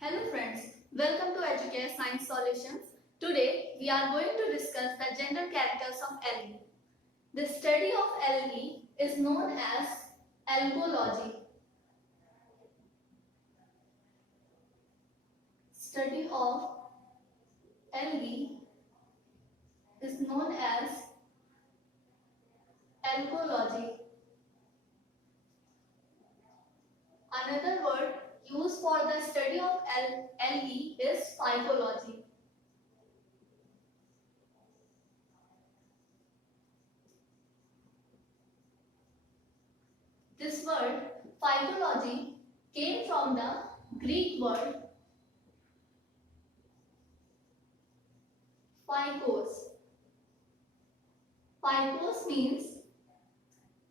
Hello friends, welcome to Educare Science Solutions. Today we are going to discuss the general characters of algae. The study of algae is known as algology. Study of algae is known as algology. Another word used for the study of algae is phycology. This word phycology came from the Greek word phykos. Phykos means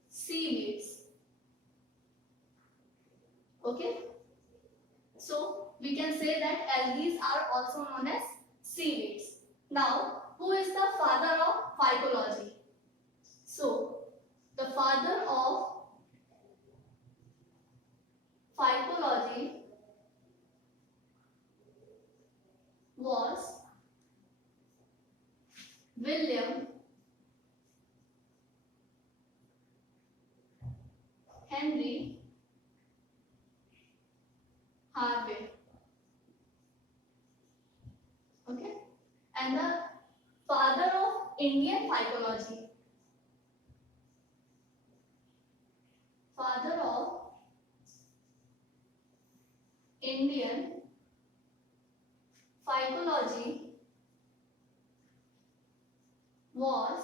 seaweeds. Okay, so we can say that algae are also known as seaweeds. Now, who is the father of phycology? So, the father of phycology was William Henry Harvey. Okay, and the father of Indian phycology. Father of Indian phycology was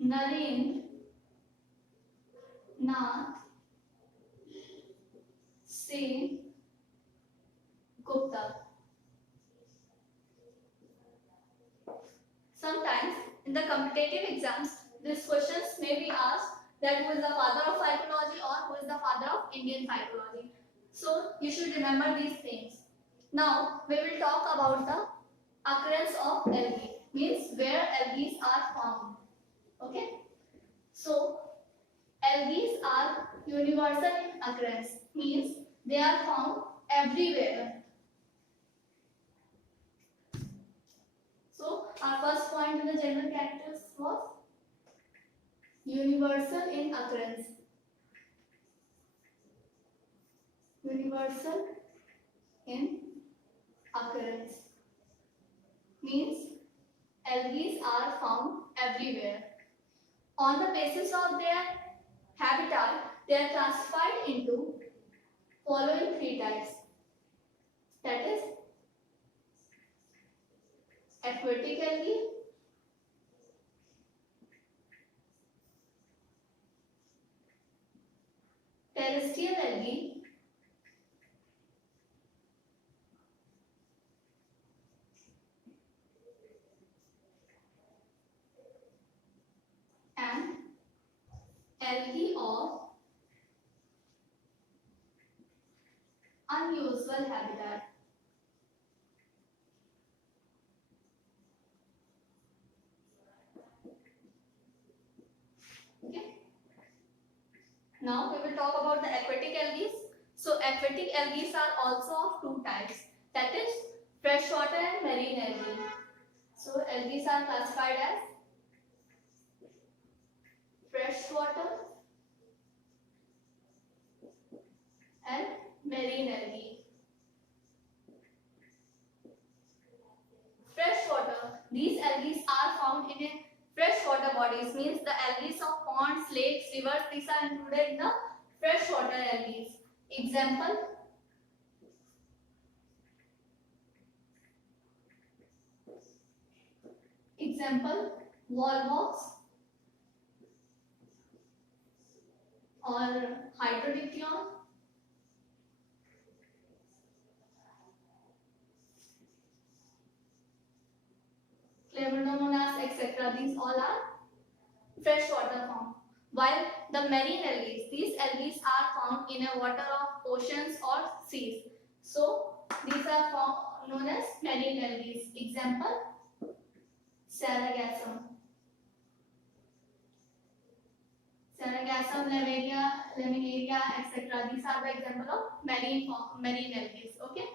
Narendra Nath Sen Gupta. Sometimes in the competitive exams, these questions may be asked that who is the father of phycology or who is the father of Indian phycology. So you should remember these things. Now we will talk about the occurrence of algae, means where algae are found. Okay. So algae are universal in occurrence, means they are found everywhere. So our first point in the general characters was universal in occurrence. Universal in occurrence means algae are found everywhere. On the basis of their habitat, they are classified into following three types. That is aquatic algae, terrestrial algae, and algae of unusual habitat. Okay. Now we will talk about the aquatic algae. So aquatic algae are also of two types. That is freshwater and marine algae. So algae are classified as freshwater and marine algae. Freshwater. These algae are found in a freshwater bodies, means the algae of ponds, lakes, rivers. These are included in the freshwater algae. Example: Volvox or Hydrodiction, Clevernomonas, etc. These all are freshwater form. While the marine algae, these algae are found in a water of oceans or seas. So these are known as marine algae. Example: Sargassum. Sargassum, Laminaria, etc. These are the example of marine algae. Okay.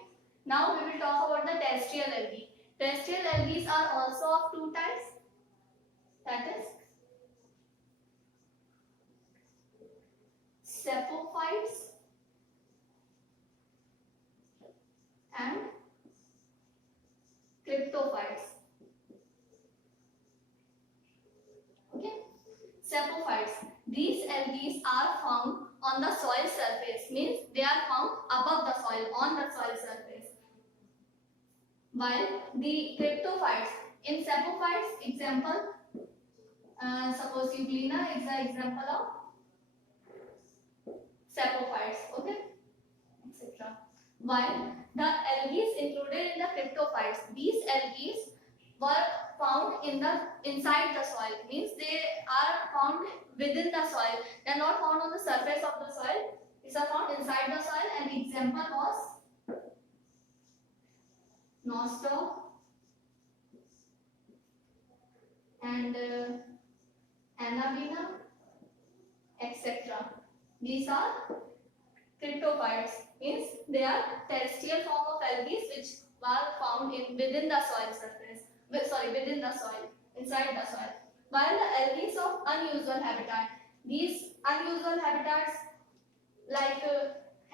Now we will talk about the terrestrial algae. Terrestrial algae are also of two types. That is saprophytes and cryptophytes. Okay. Saprophytes. These algae are found on the soil surface. Means they are found above the soil, on the soil surface. While the cryptophytes, in saprophytes, example, suppose Euglena is the example of saprophytes, okay, etc. While the algae included in the cryptophytes, these algae were found inside the soil. Means they are found within the soil. They are not found on the surface of the soil. These are found inside the soil. And the example was nostoc and Anabaena, etc. These are cryptophytes. Means they are terrestrial form of algae which were found within the soil surface. Within the soil, inside the soil. While the algae of unusual habitat, these unusual habitats like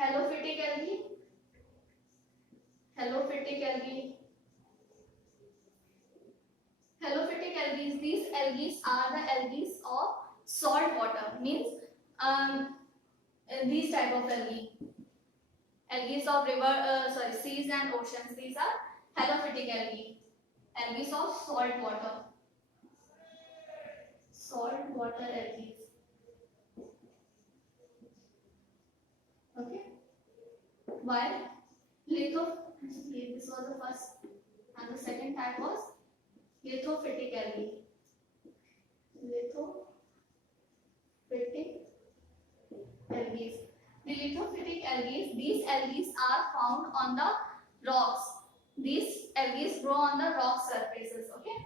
halophytic algae, these algae are the algae of salt water. Means these type of algae of seas and oceans. These are halophytic algae of salt water algae. Okay. While this was the first, and the second type was lithophytic algae. The lithophytic algae, these algae are found on the rocks. These algae grow on the rock surfaces. Okay.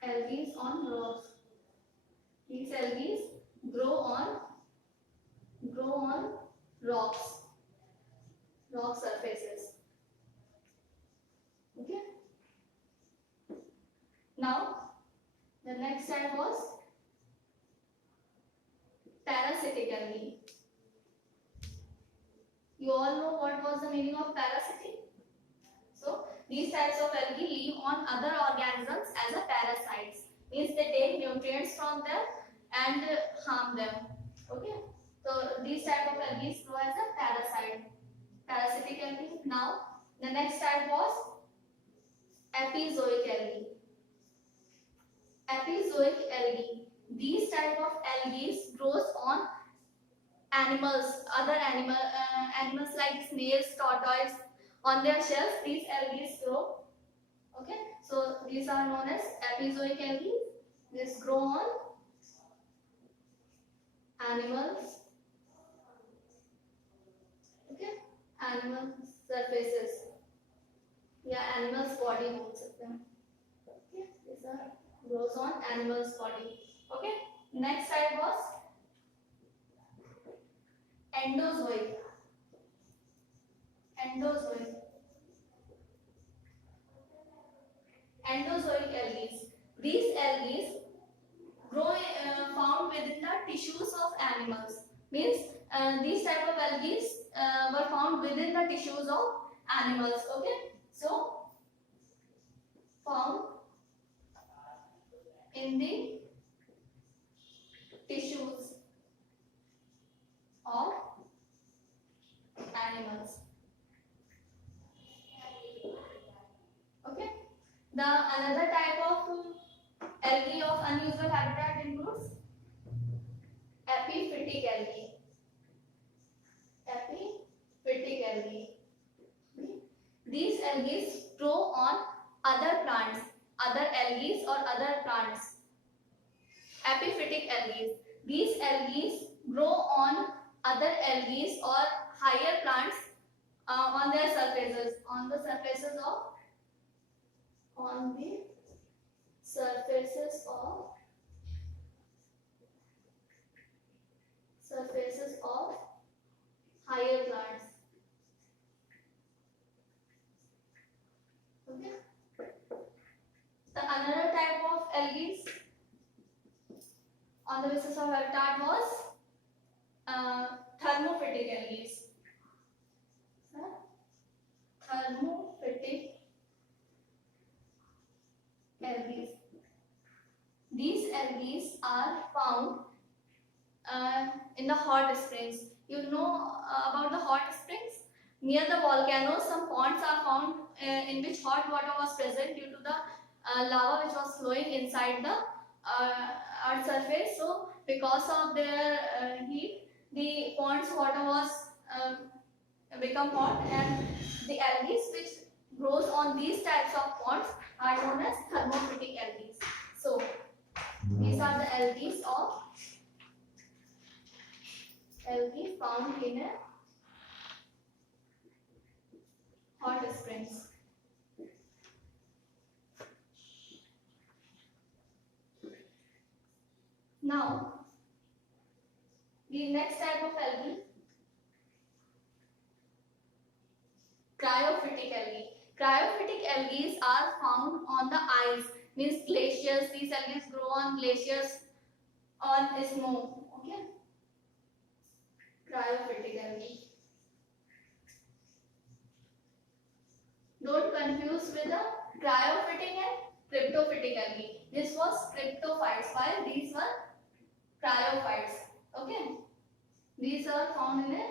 Algae on rocks. These algae grow on rock surfaces. Okay. Now the next type was parasitic algae. You all know what was the meaning of parasitic? So these types of algae live on other organisms as a parasites. Means they take nutrients from them and harm them. Okay. So these type of algae grow as a parasitic algae. Now the next type was epizoic algae. These type of algae grows on animals like snails, tortoises. On their shells, these algae grow. Okay, so these are known as epizoic algae. These grow on animals. Okay, animal surfaces. Yeah, animals' body most of them. Okay, these are grows on animals' body. Okay, next type was endozoic. Endozoic algae. These algae grow found within the tissues of animals. Means these type of algae were found within the tissues of animals. Okay, so found in the tissues of animals. Okay. The another type of algae of unusual habitat includes epiphytic algae. These algae grow on other plants, other algae or other plants. Epiphytic algae. These algae grow on other algae or higher plants on their surfaces, on the surfaces of algae on the basis of habitat was thermophytic algae. Thermophytic algae. These algae are found in the hot springs. You know about the hot springs? Near the volcanoes, some ponds are found in which hot water was present due to the lava which was flowing inside the earth surface. So, because of their heat, the pond's water was become hot, and the algae which grows on these types of ponds are known as thermophytic algae. So, these are the algae found in a hot springs. Now, the next type of algae, cryophytic algae. Cryophytic algae are found on the ice, means glaciers. These algae grow on glaciers, on snow. Okay. Cryophytic algae. Don't confuse with the cryophytic and cryptophytic algae. This was cryptophytes, while these were cryophytes. Okay. These are found in a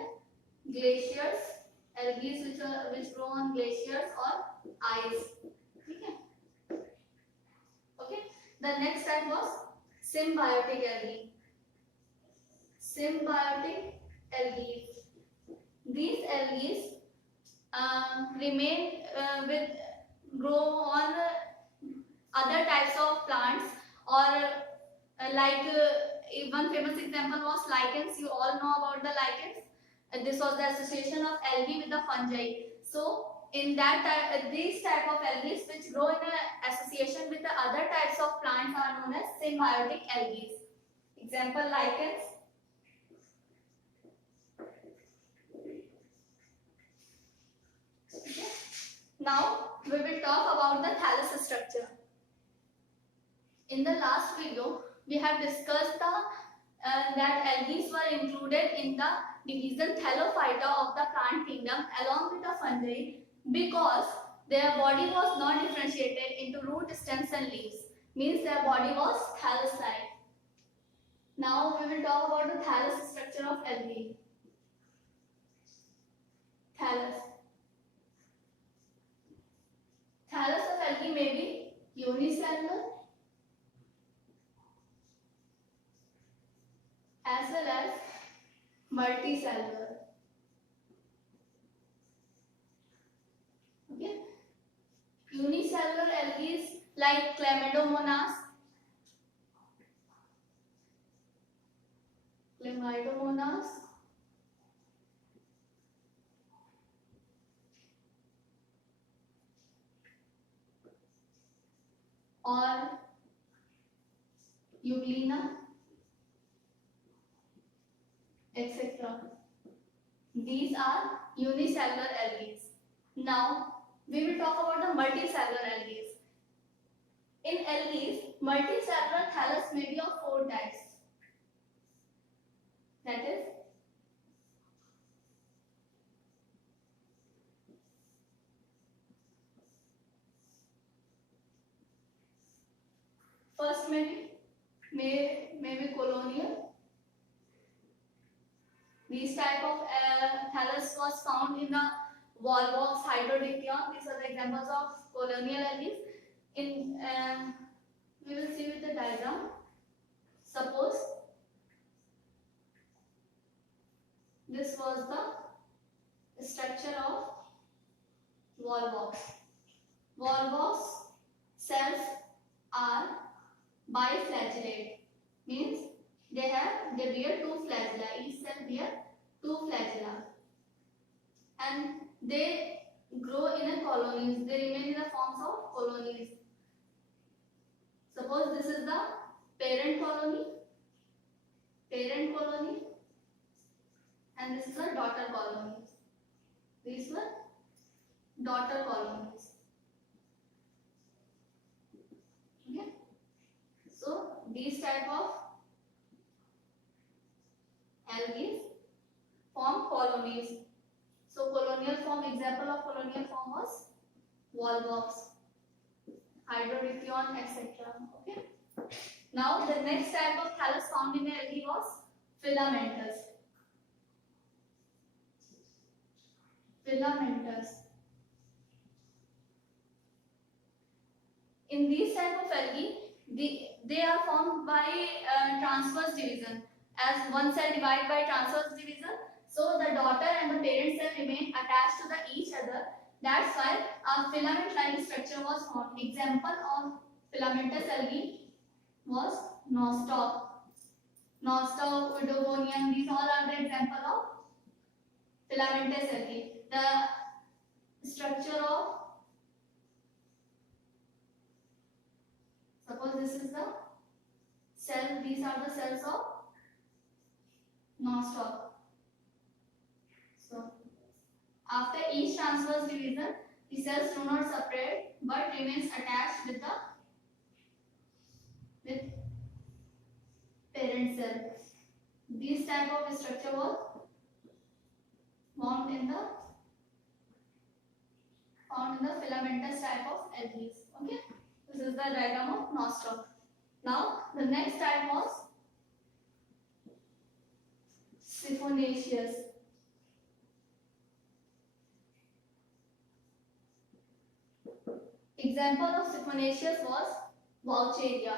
glaciers, algae which grow on glaciers or ice. Okay. Okay. The next type was symbiotic algae. Symbiotic algae. These algae remain with grow on other types of plants, or one famous example was lichens. You all know about the lichens. This was the association of algae with the fungi. So in that these type of algae which grow in a association with the other types of plants are known as symbiotic algae. Example, lichens. Okay. Now we will talk about the thallus structure. In the last video, we have discussed that algae were included in the division Thallophyta of the plant kingdom along with the fungi because their body was not differentiated into root, stems and leaves. Means their body was thallus-like. Now we will talk about the thallus structure of algae. Thallus. Thallus of algae may be unicellular as well as multicellular. Okay. Unicellular algae like Chlamydomonas, or Euglena, etc. These are unicellular algae. Now we will talk about the multicellular algae. In algae, multicellular thallus may be of 4 types. That is, first may be colonial. These type of thallus was found in the Volvox, Hydrodictyon. These are the examples of colonial algae. In we will see with the diagram. Suppose this was the structure of Volvox. Volvox cells are biflagellate, means they bear 2 flagella. Each cell bear 2 flagella, and they grow in a colonies. They remain in the forms of colonies. Suppose this is the parent colony, and this is the daughter colony. These were daughter colonies. Okay. these type of algae form colonies. So colonial form, example of colonial form was Volvox, Hydrodichion, etc. Okay. Now the next type of thallus found in algae was filamentous. Filamentous. In these type of algae, they are formed by transverse division. As one cell divided by transverse division, so the daughter and the parent cell remain attached to each other. That's why a filament-like structure was formed. Example of filamentous algae was nostoc, Oedogonium. These all are the example of filamentous algae. The structure of, suppose this is the cell, these are the cells of nostoc. So after each transverse division, the cells do not separate but remains attached with parent cell. This type of structure was found in the filamentous type of algae. Okay, this is the diagram of nostoc. Now the next type was siphonaceous. Example of siphonaceous was Vaucheria.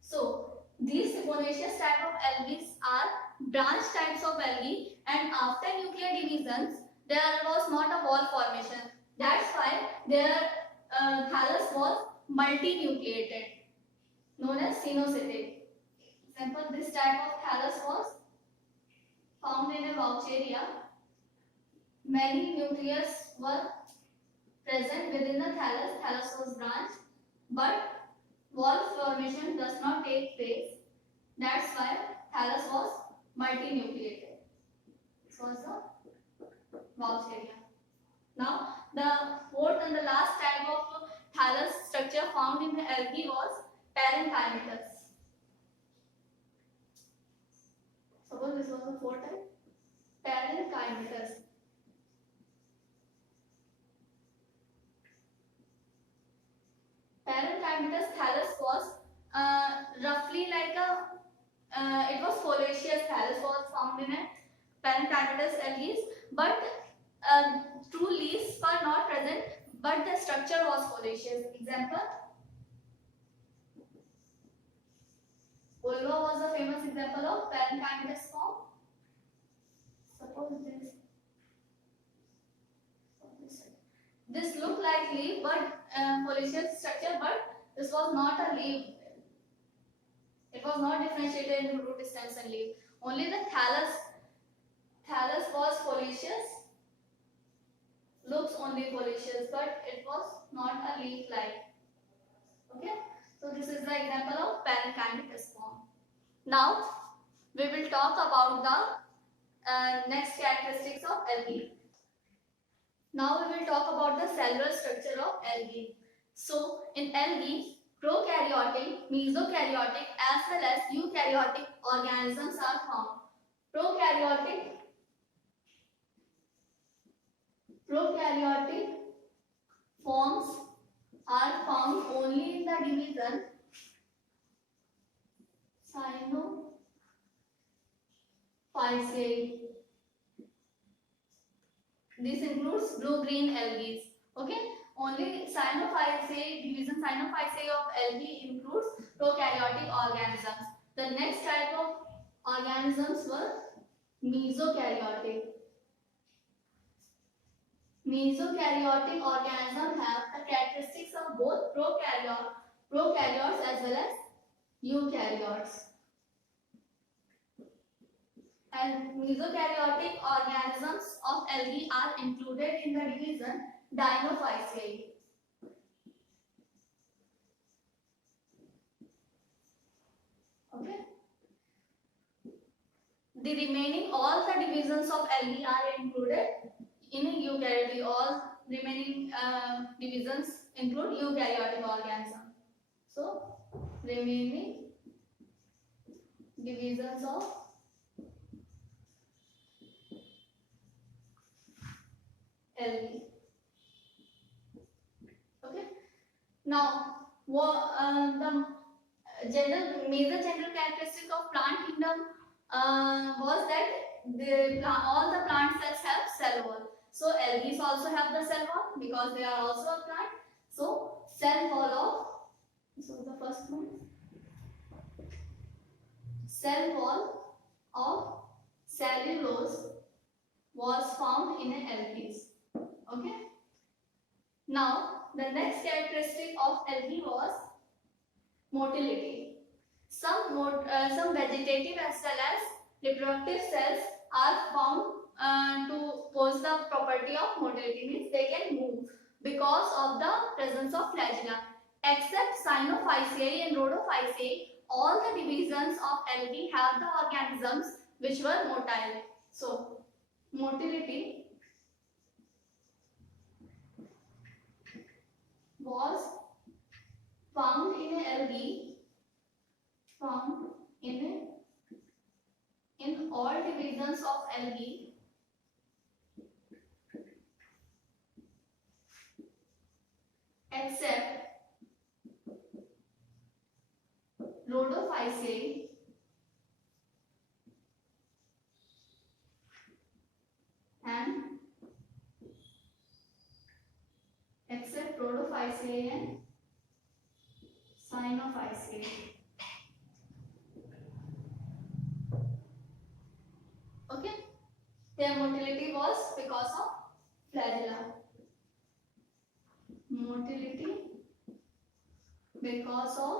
So these siphonaceous type of algae are branch types of algae, and after nuclear divisions there was not a wall formation. That's why their thallus was multinucleated, known as cenocytic. Example, this type of thallus was found in a Vaucheria. Many nucleus were present within the thallus. Thallus was branched, but wall formation does not take place. That's why thallus was multinucleated. This was the Vaucheria. Now, the fourth and the last type of thallus structure found in the algae was parenchymatous. Suppose this was the fourth type, parenchymatous. Parenchymatous thallus was roughly like it was foliaceous thallus was found in a parenchymatous algae, but true leaves were not present, but the structure was foliaceous. Example, Ulva was a famous example of parenchymatous form. Suppose this looked like leaf, but foliaceous structure, but this was not a leaf. It was not differentiated into root, stems, and leaf. Only the thallus was foliaceous, looks only foliaceous, but it was not a leaf-like. Okay, so this is the example of parenchymatous form. Now we will talk about the next characteristics of algae. Now we will talk about the cellular structure of algae. So in algae, prokaryotic, mesokaryotic as well as eukaryotic organisms are found. Prokaryotic forms are found only in the division Cyanophyceae. This includes blue-green algae. Okay, only Cyanophyceae, division Cyanophyceae of algae includes prokaryotic organisms. The next type of organisms were mesokaryotic. Mesokaryotic organisms have the characteristics of both prokaryotes as well as eukaryotes. And mesokaryotic organisms of algae are included in the division Dinophyceae. Okay. The remaining all the divisions of algae are included in eukaryotic. All remaining divisions include eukaryotic organism. So remaining divisions of algae. Okay. Now, the major general characteristic of plant kingdom was that all the plant cells have cell wall. So algae also have the cell wall because they are also a plant. So cell wall of, so the first one, cell wall of cellulose was found in algae. Okay. Now the next characteristic of algae was motility. Some vegetative as well as reproductive cells are found to pose the property of motility, means they can move because of the presence of flagella. Except Cyanophyceae and Rhodophyceae, all the divisions of algae have the organisms which were motile. So, motility was found in algae, found in all divisions of algae except Rhodophyceae and and Cyanophyceae. Okay, their motility was because of flagella. Motility because of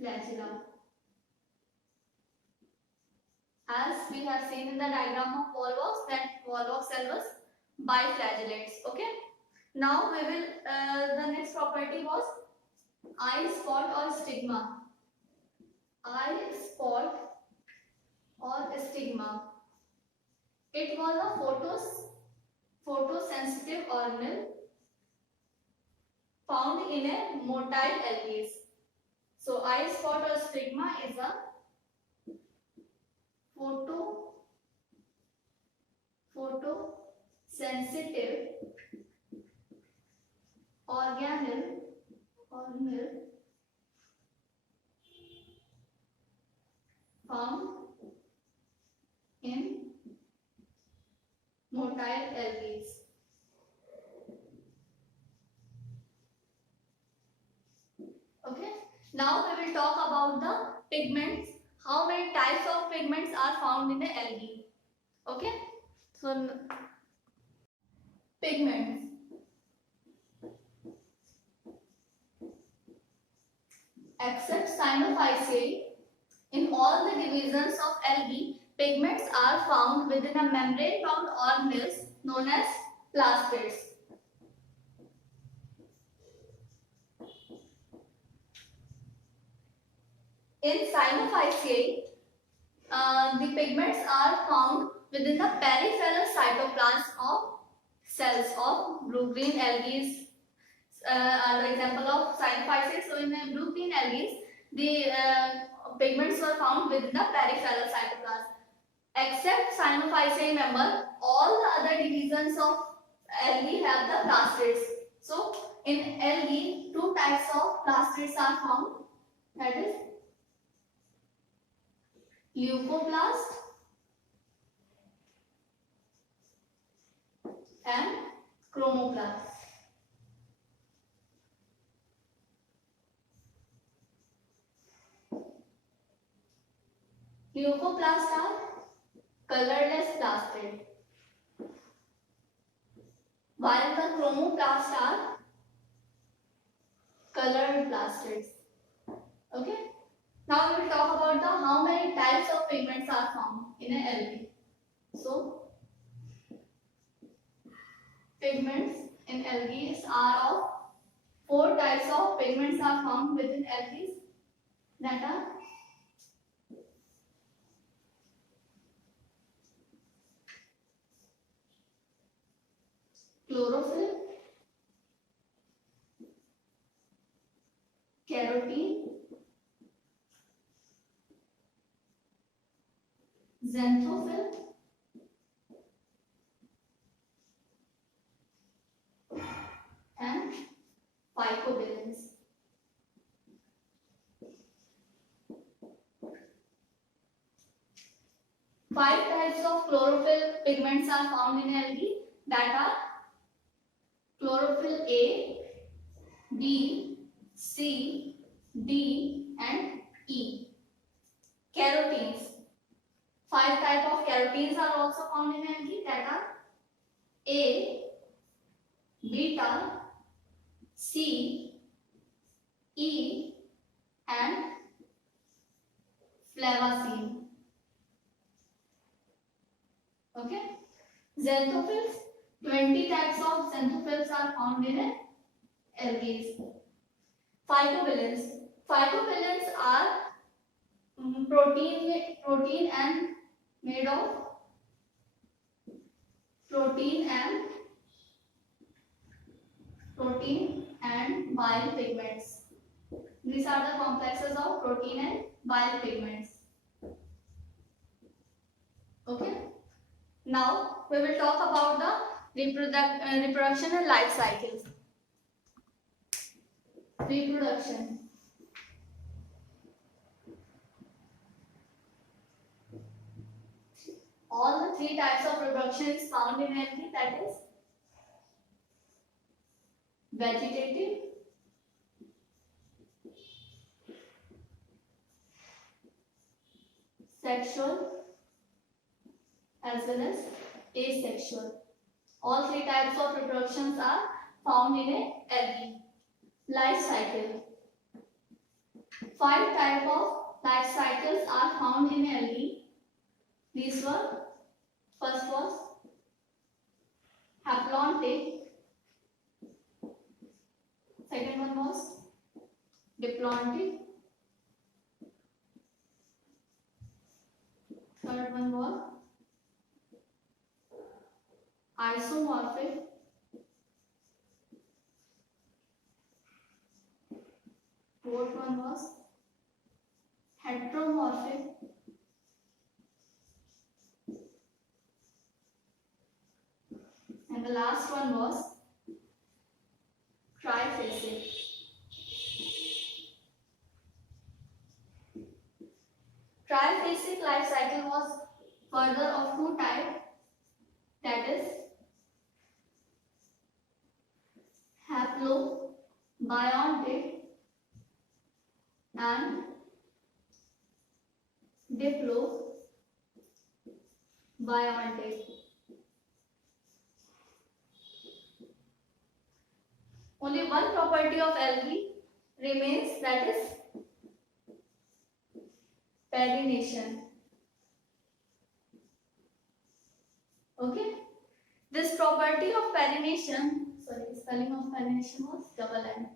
flagella. As we have seen in the diagram of volvox, that volvox cell was biflagellates. Okay. Now we will. The next property was eye spot or stigma. Eye spot or stigma. It was a photosensitive organelle found in a motile algae. So eye spot or stigma is a photosensitive organelle found in motile algae. Okay. Now we will talk about the pigments. How many types of pigments are found in the algae? Okay. So pigments. Except Cyanophyceae, in all the divisions of algae, pigments are found within a membrane-bound organelles known as plastids. In Cyanophyceae, the pigments are found within the peripheral cytoplasm of cells of blue-green algae. Are the example of Cyanophyceae. So in the blue-green algae, the pigments were found within the peripheral cytoplasm. Except Cyanophyceae member, all the other divisions of algae have the plastids. So in algae, two types of plastids are found. That is leucoplast and chromoplast. Leucoplasts are colorless plastid, while the chromoplasts are colored plastids. Okay. Now we will talk about the how many types of pigments are found in an algae. So pigments in algae are of 4 types of pigments are found within algae, that are chlorophyll, carotene, xanthophyll, and phycobilins. Five types of chlorophyll pigments are found in algae, that are chlorophyll A, B, C, D, and E. Carotenes. Five types of carotenes are also found in algae, that are A, beta, C, E, and flavacine. Okay. Xanthophylls. 20 types of xanthophylls are found in algae. Phycobilins. Phycobilins are protein and made of protein and bile pigments. These are the complexes of protein and bile pigments. Okay. Now we will talk about the reproduction and life cycles. Reproduction. All the three types of reproduction is found in algae, that is vegetative, sexual, as well as asexual. All three types of reproductions are found in a algae. Life cycle. 5 types of life cycles are found in algae. These were, first was haplontic, second one was diplontic, third one was isomorphic, fourth one was heteromorphic, and the last one was triphasic. Triphasic life cycle was further of two types, that is haplobiontic and diplobiontic. Only one property of algae remains, that is perennation. Okay. This property of perennation, spelling of perennation was double N.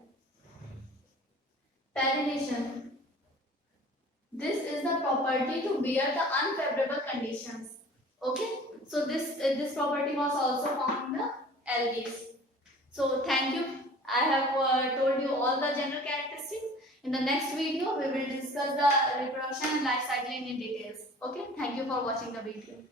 Perennation. This is the property to bear the unfavorable conditions. Okay. So this property was also found in the algae. So thank you. I have told you all the general characteristics. In the next video, we will discuss the reproduction and life cycling in details. Okay. Thank you for watching the video.